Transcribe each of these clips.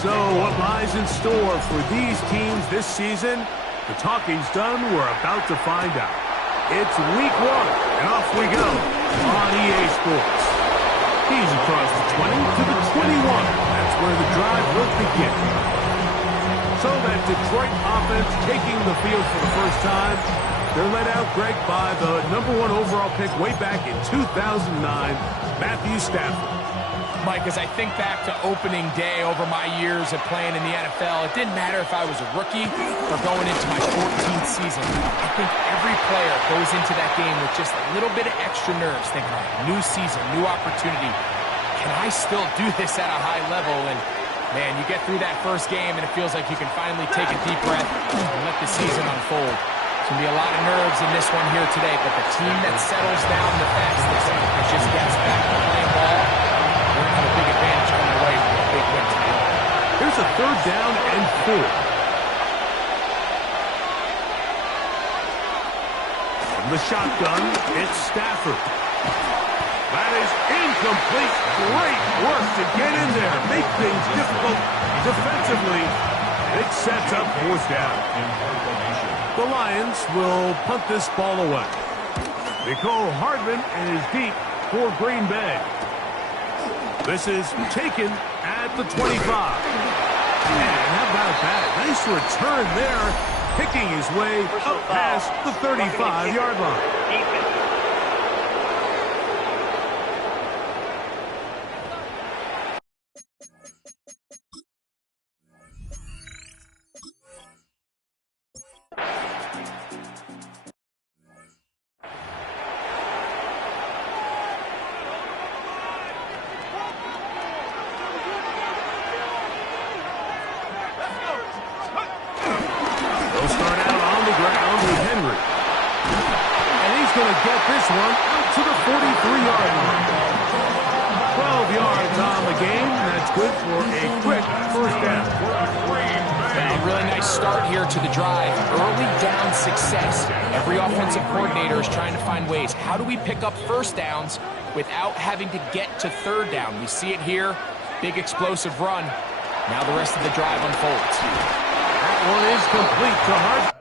So what lies in store for these teams this season? The talking's done. We're about to find out. It's week 1, and off we go on EA Sports. He's across the 20 to the 21. That's where the drive will begin. So that Detroit offense taking the field for the first time. They're led out, Greg, by the #1 overall pick way back in 2009, Matthew Stafford. Mike, as I think back to opening day over my years of playing in the NFL, it didn't matter if I was a rookie or going into my 14th season. I think every player goes into that game with just a little bit of extra nerves, thinking, all right, new season, new opportunity. Can I still do this at a high level? And, man, you get through that first game, and it feels like you can finally take a deep breath and let the season unfold. There's going to be a lot of nerves in this one here today, but the team that settles down the fastest and just gets back to playing ball, we're going to have a big advantage coming away from a big win today. Here's a 3rd down and 4. From the shotgun, it's Stafford. That is incomplete. Great work to get in there. Make things difficult defensively. It sets up 4th down. The Lions will punt this ball away. Nicole Hardman is deep for Green Bay. This is taken at the 25. And how about that? Nice return there, picking his way up past the 35-yard line. Get this one out to the 43-yard line. 12 yards on the game. That's good for a quick 1st down. A really nice start here to the drive. Early down success. Every offensive coordinator is trying to find ways. How do we pick up 1st downs without having to get to 3rd down? We see it here. Big explosive run. Now the rest of the drive unfolds. That one is complete to Hart.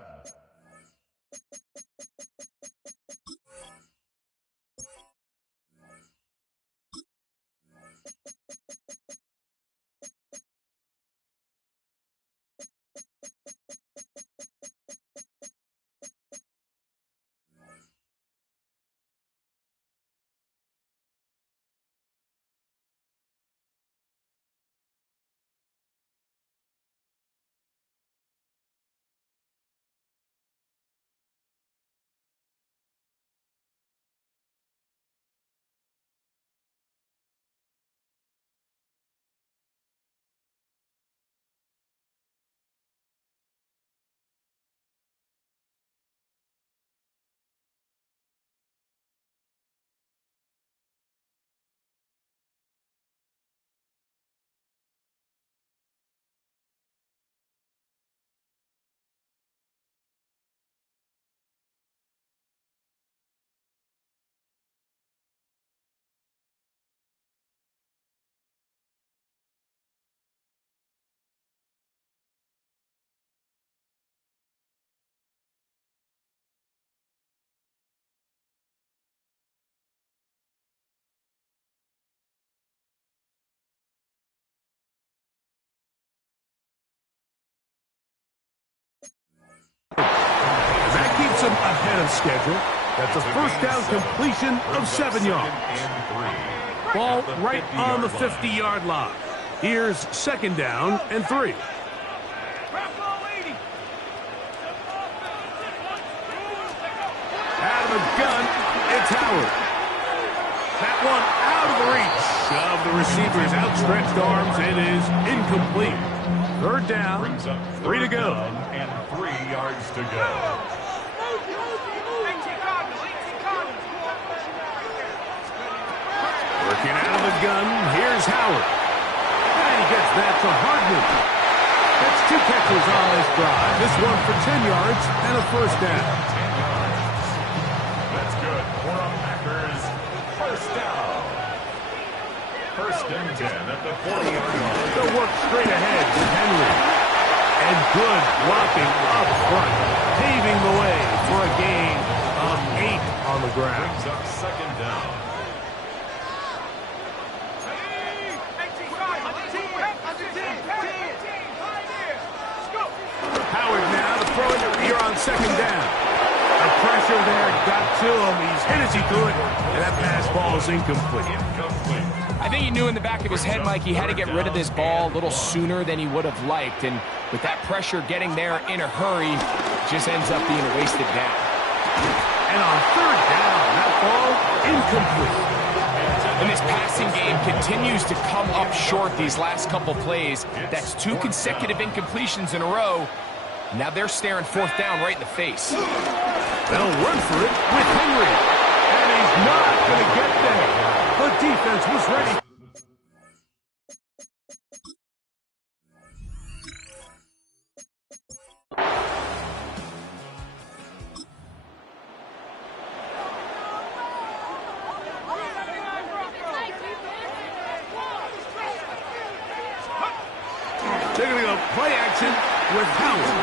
That keeps him ahead of schedule. That's a 1st down completion of 7 yards. Ball right on the 50-yard line. Here's 2nd down and 3. Out of the gun, it's Howard. That one out of the reach of the receiver's outstretched arms. It is incomplete. 3rd down, 3 to go. And 3 yards to go. Working out of the gun, here's Howard. And he gets that to Hardman. That's 2 catches on this drive. This one for 10 yards and a 1st down. That's good for a Packers 1st down. First and 10 at the 40-yard line. They'll work straight ahead with Henry. And good blocking up front, paving the way for a gain of 8 on the ground. Brings up second down. Howard now to throw it here on second down. The pressure there got to him. He's hit as he could, and that pass ball is incomplete. I think he knew in the back of his head, Mike, he had to get rid of this ball a little sooner than he would have liked. And with that pressure getting there in a hurry, just ends up being a wasted down. And on third down, that ball incomplete. And this passing game continues to come up short these last couple plays. That's 2 consecutive incompletions in a row. Now they're staring fourth down right in the face. They'll run for it with Henry. And he's not going to get there. The defense was ready. They're going to go play action with Howard.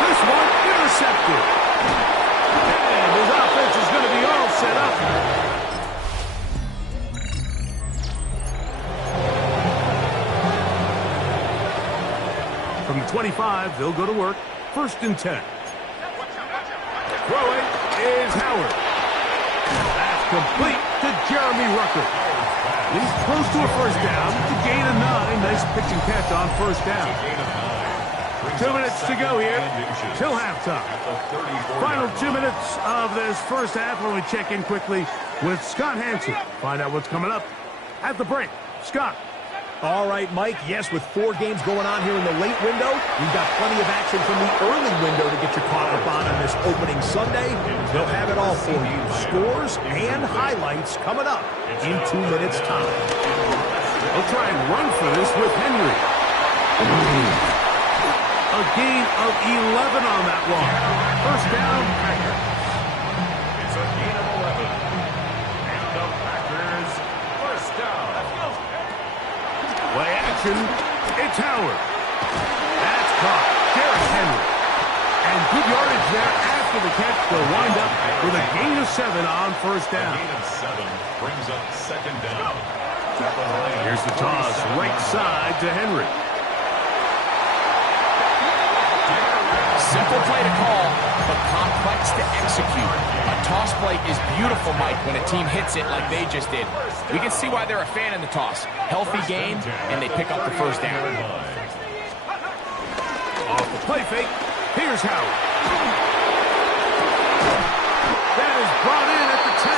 This one intercepted. And his offense is going to be all set up. From the 25, they'll go to work. First and 10. Throwing is Howard. That's complete to Jeremy Ruckert. He's close to a first down. To gain of 9. Nice pitch and catch on first down. 2 minutes to go here till halftime. Final 2 minutes of this first half when we check in quickly with Scott Hanson. Find out what's coming up at the break. Scott. All right, Mike. Yes, with 4 games going on here in the late window, we've got plenty of action from the early window to get you caught up on this opening Sunday. They'll have it all for you. Scores and highlights coming up in 2 minutes' time. They'll try and run for this with Henry. A gain of 11 on that one. First down, Packers. It's a gain of 11. And the Packers first down. Play action, it's Howard. That's caught. Derrick Henry. And good yardage there after the catch. They'll wind up with a gain of 7 on first down. A gain of 7 brings up second down. Here's the toss, right side to Henry. Simple play to call, but complex to execute. A toss play is beautiful, Mike, when a team hits it like they just did. We can see why they're a fan in the toss. Healthy game, and they pick up the first down. Off the play fake, here's Howard. That is brought in at the 10.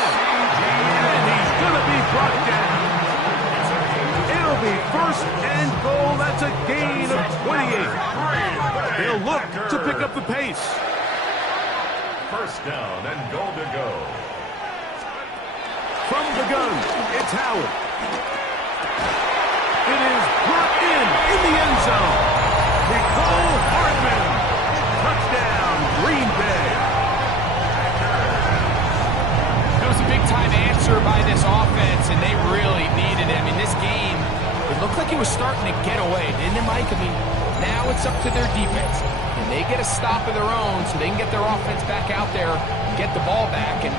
And he's going to be brought down. It'll be first and goal. That's a gain of 28. They'll look to pick up the pace. First down and goal to go. From the gun, it's Howard. It is brought in the end zone. Nicole Hardman. Touchdown, Green Bay. That was a big-time answer by this offense, and they really needed it. I mean, this game, it looked like it was starting to get away, didn't it, Mike? I mean, now it's up to their defense. And they get a stop of their own so they can get their offense back out there, get the ball back, and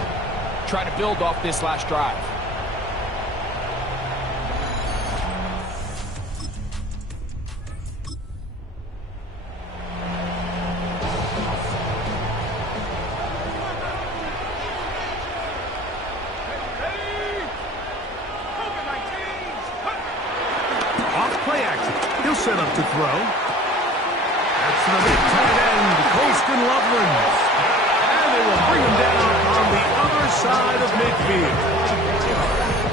try to build off this last drive. Off play action. He'll set up to throw. That's the big tight end, Colston Loveland. And they will bring him down on the other side of midfield.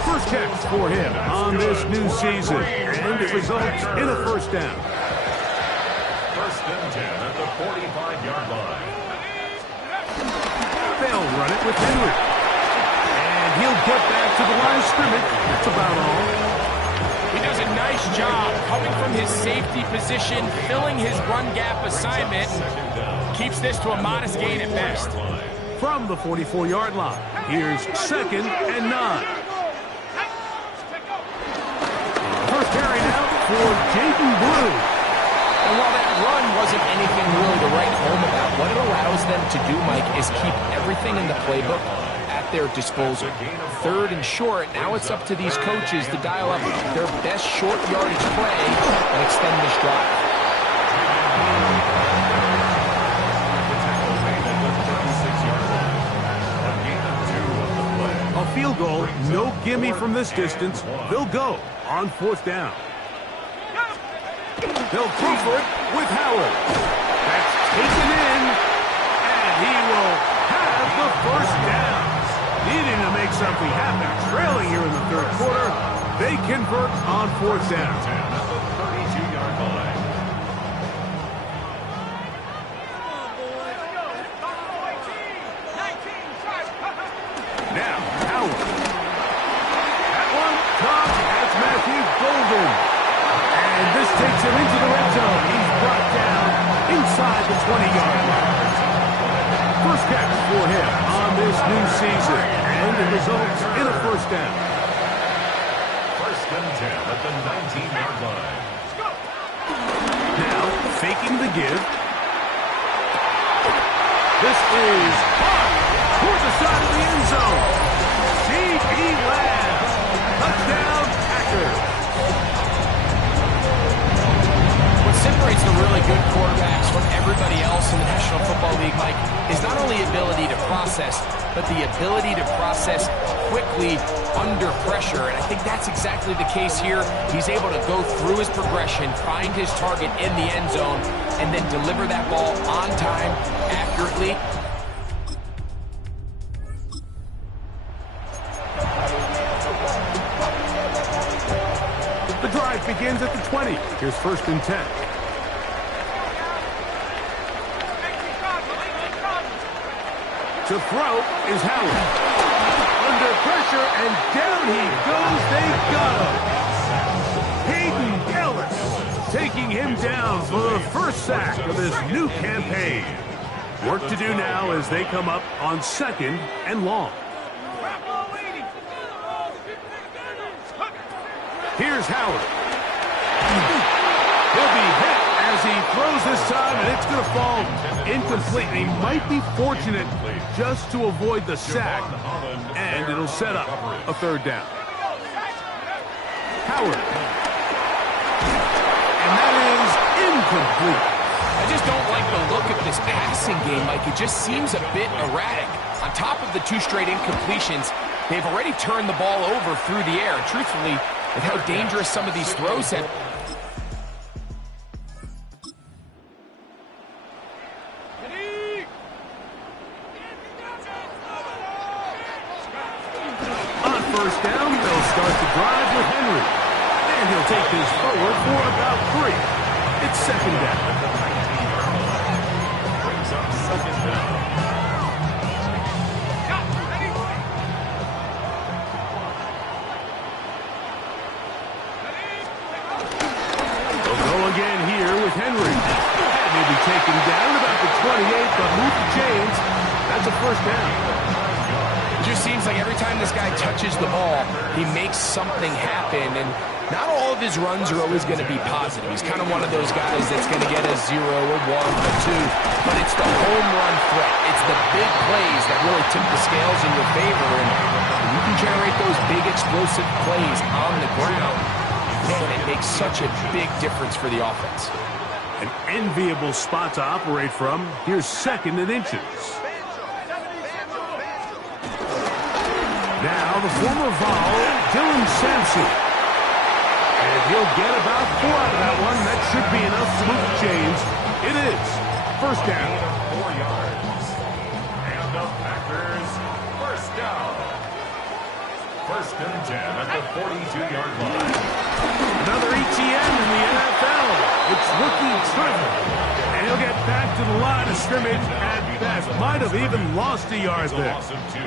First catch for him on this new season. And it results in a first down. First and 10 at the 45-yard line. They'll run it with Henry. And he'll get back to the line of scrimmage. That's about all. He does a nice job coming from his safety position, filling his run gap assignment, keeps this to a modest gain at best. From the 44-yard line, here's second and 9. for Jaden Blue. And while that run wasn't anything really to write home about, what it allows them to do, Mike, is keep everything in the playbook at their disposal. Third and short, now it's up to these coaches to dial up their best short yardage play and extend this drive. A field goal, no gimme from this distance. They'll go on 4th down. They'll go for it with Howard. That's taken in, and he will have the first down. Needing to make something happen, trailing here in the 3rd quarter. They convert on 4th down. At the 32-yard line. Now, Howard. That one caught. That's Matthew Golden. And this takes him into the red zone. He's brought down inside the 20-yard line. First catch for him on this new season. And it results in a first down. 1st and 10 at the 19-yard line. Now, faking the give. This is hot toward the side of the end zone. C.D. Lamb. Touchdown, Packers. What separates the really good quarterbacks from everybody else in the National Football League, Mike, is not only ability to process, but the ability to process quickly under pressure. And I think that's exactly the case here. He's able to go through his progression, find his target in the end zone, and then deliver that ball on time, accurately. The drive begins at the 20. Here's 1st and 10. To throw is Howard. Under pressure, and down he goes. They got him. Hayden Ellis taking him down for the first sack of this new campaign. Work to do now as they come up on 2nd and long. Here's Howard. He'll be hit as he throws this time, and it's going to fall incomplete. He might be fortunate just to avoid the sack, and it'll set up a 3rd down. Howard. And that is incomplete. I just don't like the look of this passing game, Mike. It just seems a bit erratic. On top of the 2 straight incompletions, they've already turned the ball over through the air. Truthfully, with how dangerous some of these throws have. On 1st down, they'll start the drive with Henry. And he'll take this forward for about 3. It's 2nd down. Brings up 2nd down. Again here with Henry. And he'll be taken down about the 28, but move the chains. That's a 1st down. It just seems like every time this guy touches the ball, he makes something happen. And not all of his runs are always going to be positive. He's kind of one of those guys that's going to get a 0, a 1, a 2. But it's the home run threat. It's the big plays that really tip the scales in your favor. And when you can generate those big explosive plays on the ground, man, it makes such a big difference for the offense. An enviable spot to operate from. Here's 2nd and inches. Now the former Vol, Dylan Sampson. And he'll get about 4 out of that one. That should be enough to move the chains. It is 1st down. 4 yards. And the Packers, 1st down. 1st and 10 at the 42-yard line. Another ETN in the NFL. It's rookie Trevor. And he'll get back to the line of scrimmage at best. Might have even lost a yard there. Loss of 2.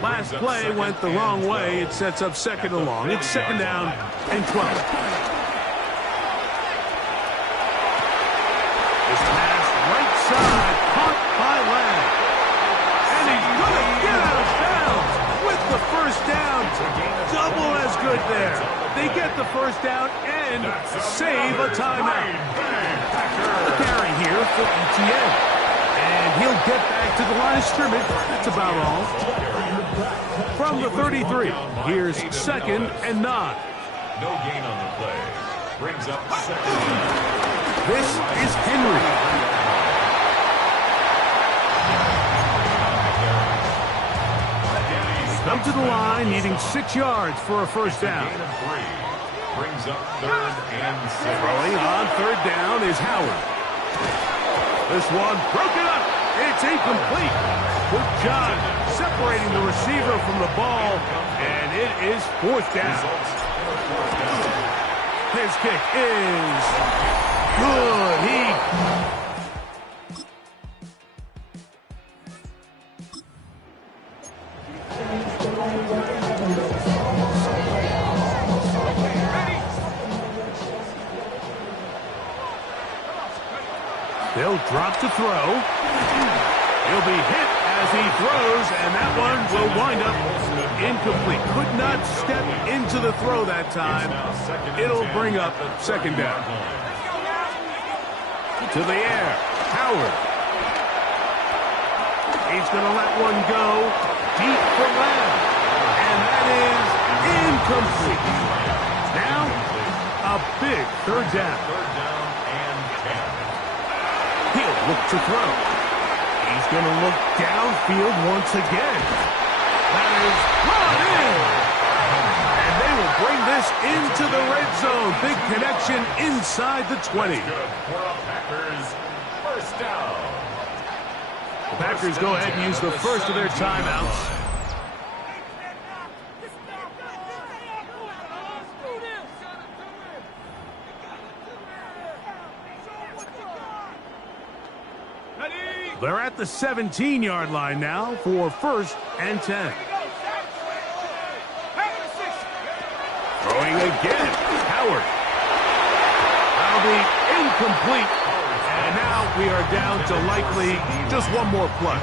Last play went the wrong way. It sets up 2nd and long. It's 2nd down and 12. This pass right side caught by Lamb. And he's going to get out of bounds with the 1st down. Double as good there. They get the first down and save a timeout. Carry here for ETN. And he'll get back to the line of scrimmage. That's about all. From the 33, here's 2nd and 9. No gain on the play. Brings up 2nd down. This is Henry. Come to the line, needing 6 yards for a first down. Gain of 3. Brings up 3rd and 6. Throwing on 3rd down is Howard. This one broken up. It's incomplete. Good job separating the receiver from the ball, and it is 4th down. His kick is good. They'll drop to throw. He'll be hit as he throws, and that one will wind up incomplete. Could not step into the throw that time. It'll bring up 2nd down. To the air, Howard. He's going to let one go deep for Lamb, and that is incomplete. Now, a big 3rd down. He'll look to throw. He's going to look downfield once again. That is brought in. And they will bring this into the red zone. Big connection inside the 20. Packers, first down. The Packers go ahead and use the first of their timeouts. They're at the 17-yard line now for 1st and 10. Throwing again. Howard. That'll be incomplete. And now we are down to likely just one more play.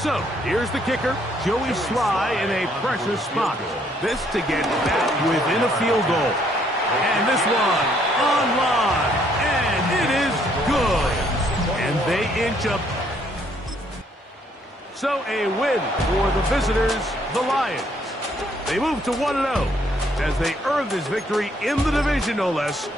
So, here's the kicker, Joey Sly in a pressure spot. This to get back within a field goal. And this one on line. And it is good. And they inch up. So a win for the visitors, the Lions. They move to 1-0 as they earn this victory in the division, no less,